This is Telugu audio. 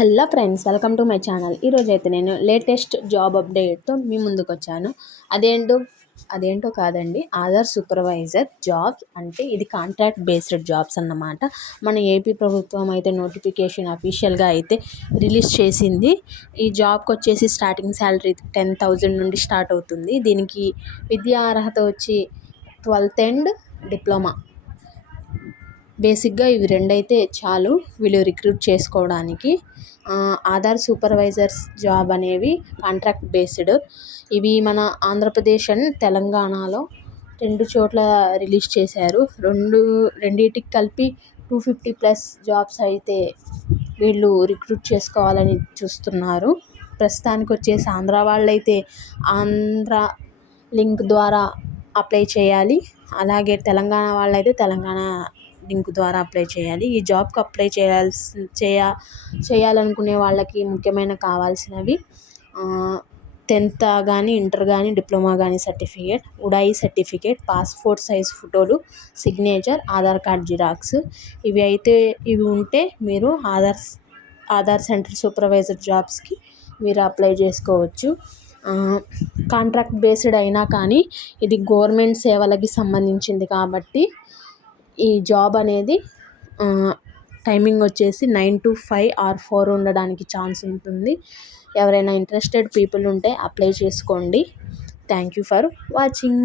Hello friends, welcome to my channel. ఈరోజైతే నేను లేటెస్ట్ జాబ్ అప్డేట్తో మీ ముందుకు వచ్చాను. అదేంటో కాదండి, ఆధార్ సూపర్వైజర్ జాబ్స్ అంటే ఇది కాంట్రాక్ట్ బేస్డ్ జాబ్స్ అన్నమాట. మన ఏపీ ప్రభుత్వం అయితే నోటిఫికేషన్ అఫీషియల్గా అయితే రిలీజ్ చేసింది. ఈ జాబ్కి వచ్చేసి స్టార్టింగ్ శాలరీ 10,000 నుండి స్టార్ట్ అవుతుంది. దీనికి విద్యా అర్హత వచ్చి 12th అండ్ డిప్లొమా. బేసిక్గా ఇవి రెండైతే చాలు వీళ్ళు రిక్రూట్ చేసుకోవడానికి. ఆధార్ సూపర్వైజర్స్ జాబ్ అనేవి కాంట్రాక్ట్ బేస్డ్. ఇవి మన ఆంధ్రప్రదేశ్ అండ్ తెలంగాణలో 2 చోట్ల రిలీజ్ చేశారు. రెండింటికి కలిపి 250+ జాబ్స్ అయితే వీళ్ళు రిక్రూట్ చేసుకోవాలని చూస్తున్నారు. ప్రస్తుతానికి వచ్చేసి ఆంధ్ర వాళ్ళైతే ఆంధ్ర లింక్ ద్వారా అప్లై చేయాలి. అలాగే తెలంగాణ వాళ్ళైతే తెలంగాణ లింక్ ద్వారా అప్లై చేయాలి. ఈ జాబ్కి అప్లై చేయాలనుకునే వాళ్ళకి ముఖ్యమైన కావాల్సినవి 10th కానీ, ఇంటర్ కానీ, డిప్లొమా కానీ సర్టిఫికేట్, ఉడాయి సర్టిఫికేట్, పాస్పోర్ట్ సైజ్ ఫోటోలు, సిగ్నేచర్, ఆధార్ కార్డ్ జిరాక్స్. ఇవి ఉంటే మీరు ఆధార్ సెంటర్ సూపర్వైజర్ జాబ్స్కి మీరు అప్లై చేసుకోవచ్చు. కాంట్రాక్ట్ బేస్డ్ అయినా కానీ ఇది గవర్నమెంట్ సేవలకి సంబంధించింది కాబట్టి ఈ జాబ్ అనేది టైమింగ్ వచ్చేసి 9 to 5 or 4 ఉండడానికి ఛాన్స్ ఉంటుంది. ఎవరైనా ఇంట్రెస్టెడ్ పీపుల్ ఉంటే అప్లై చేసుకోండి. Thank you for watching.